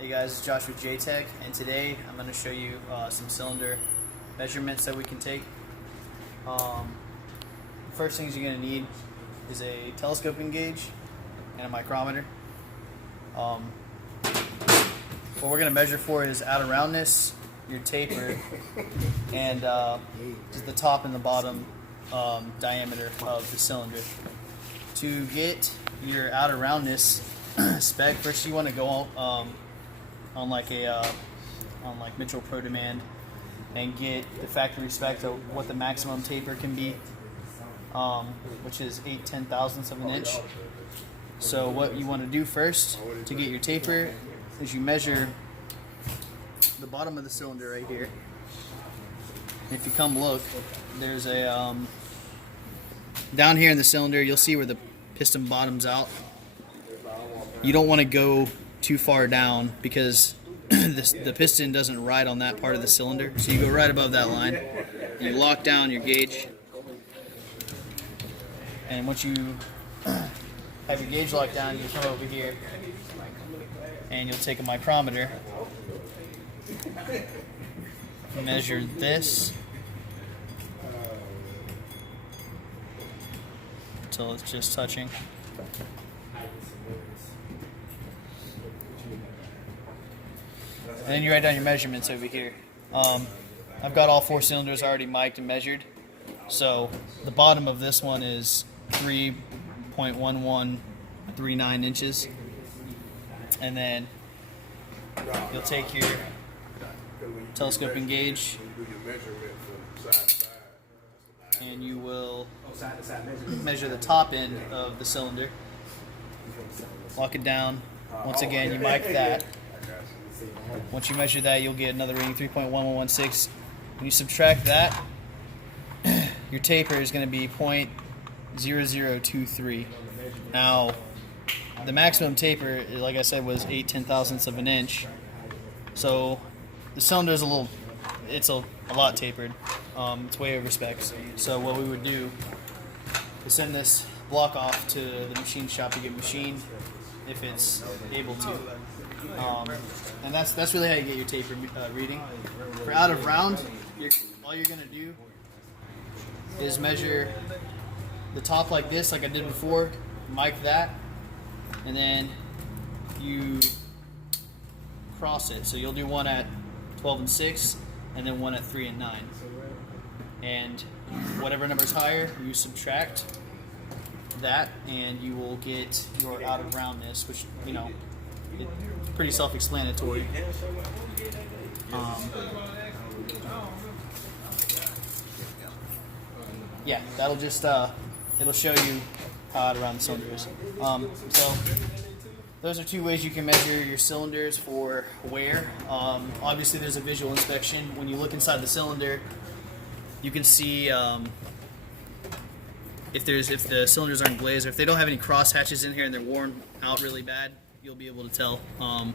Hey guys, it's Josh with JTech, and today I'm going to show you some cylinder measurements that we can take. The first things you're going to need is a telescoping gauge and a micrometer. What we're going to measure for is outer roundness, your taper, and just the top and the bottom diameter of the cylinder. To get your outer roundness spec, first you want to go on like Mitchell Pro Demand and get the factory spec of what the maximum taper can be, which is 8/10,000ths of an inch. So what you want to do first to get your taper is you measure the bottom of the cylinder right here. If you come look, there's a down here in the cylinder, you'll see where the piston bottoms out. You don't want to go too far down because the piston doesn't ride on that part of the cylinder. So you go right above that line. You lock down your gauge, and once you have your gauge locked down, you come over here and you'll take a micrometer, measure this until it's just touching. And then you write down your measurements over here. I've got all 4 cylinders already mic'd and measured. So the bottom of this one is 3.1139 inches. And then you'll take your telescoping gauge and you will measure the top end of the cylinder. Lock it down. Once again, you mic that. Once you measure that, you'll get another reading, 3.1116. When you subtract that, your taper is going to be 0.0023. Now, the maximum taper, like I said, was 8/10,000ths of an inch. So the cylinder is it's a lot tapered. It's way over specs. So what we would do is send this block off to the machine shop to get machined if it's able to. And that's really how you get your taper reading. For out of round, all you're going to do is measure the top like this, like I did before, mic that, and then you cross it. So you'll do one at 12/6 and then one at 3/9. And whatever number's higher, you subtract that and you will get your out of roundness, which, you know, it's pretty self-explanatory. Yeah, that'll just it'll show you how out around the cylinder is. So those are 2 ways you can measure your cylinders for wear. Obviously, there's a visual inspection. When you look inside the cylinder, you can see if the cylinders aren't glazed, or if they don't have any cross hatches in here and they're worn out really bad, you'll be able to tell that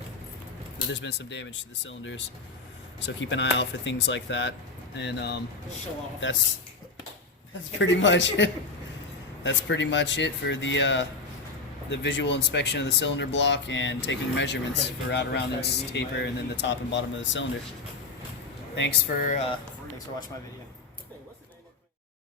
there's been some damage to the cylinders. So keep an eye out for things like that. And that's pretty much it. That's pretty much it for the visual inspection of the cylinder block and taking measurements for out around this taper and then the top and bottom of the cylinder. Thanks for watching my video.